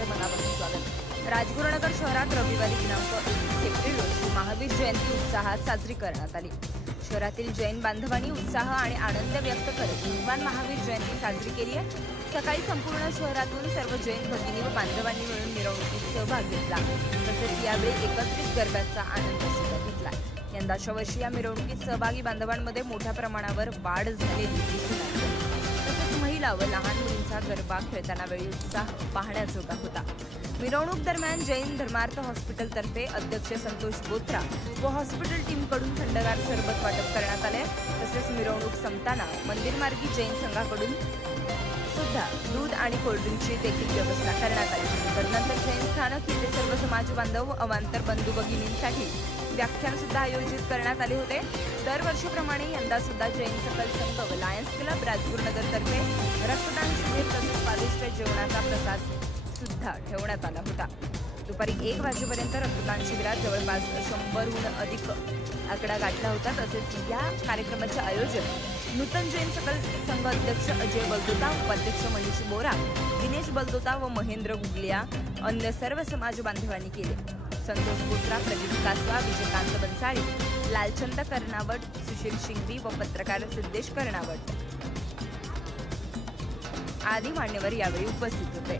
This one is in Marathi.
सर्वांचे मनापासून स्वागत। राजगुरुनगर शहरात रविवारी दिनांक 1 एप्रिल रोजी महावीर जयंती उत्साहात साजरी करण्यात आली। शहरातील जैन बांधवांनी उत्साह आणि आनंद व्यक्त करत भगवान महावीर जयंती साजरी केली आहे। सकाळी संपूर्ण शहरातून सर्व जैन भगिनी व बांधवांनी मिळून मिरवणुकीत सहभाग घेतला। तसेच यावेळी एकत्रित गरब्याचा आनंद सुद्धा घेतला। यंदाच्या वर्षी या मिरवणुकीत सहभागी बांधवांमध्ये मोठ्या प्रमाणावर वाढ झालेली दिसून आली। तसेच महिला व लहान मुलींचा गरबा खेळताना वेळी उत्साह पाहण्याजोगा होता। मिरवणूक दरम्यान जैन धर्मार्थ हॉस्पिटल तर्फे अध्यक्ष संतोष बोत्रा व हॉस्पिटल टीमकडून थंडगार सरबत वाटप करण्यात आले। तसेच मिरवणूक संपताना मंदिरमार्गी जैन संघाकडून सुद्धा दूध आणि कोल्ड्रिंकची देखील व्यवस्था करण्यात आली। तदनंतर जैन स्थानक येथे सर्व समाज बांधव व अवांतर बंधू भगिनींसाठी व्याख्यान सुद्धा आयोजित करण्यात आले होते। दरवर्षीप्रमाणे यंदा सुद्धा जैन सकल संघ व लायन्स क्लब राजगुरुनगर तर्फे रक्तदान शिबिर तसेच स्वादिष्ट जेवणाचा प्रसाद सुद्धा ठेवण्यात आला होता। दुपारी 1 वाजेपर्यंत रक्तदान शिबिरात जवळपास 100हून अधिक आकडा गाठला होता। तसेच या कार्यक्रमाचे आयोजन नूतन जैन सकल संघ अध्यक्ष अजय बलदोता, उपाध्यक्ष मनीष बोरा, दिनेश बलदोता व महेंद्र गुगलिया अन्य सर्व समाज बांधवांनी केले। संतोष बोत्रा, प्रदीप कासवा, विजयकांत बनसाळी, लालचंद कर्नावट, सुशील शिंगवी व पत्रकार सिद्धेश कर्नावट आदी मान्यवर यावेळी उपस्थित होते।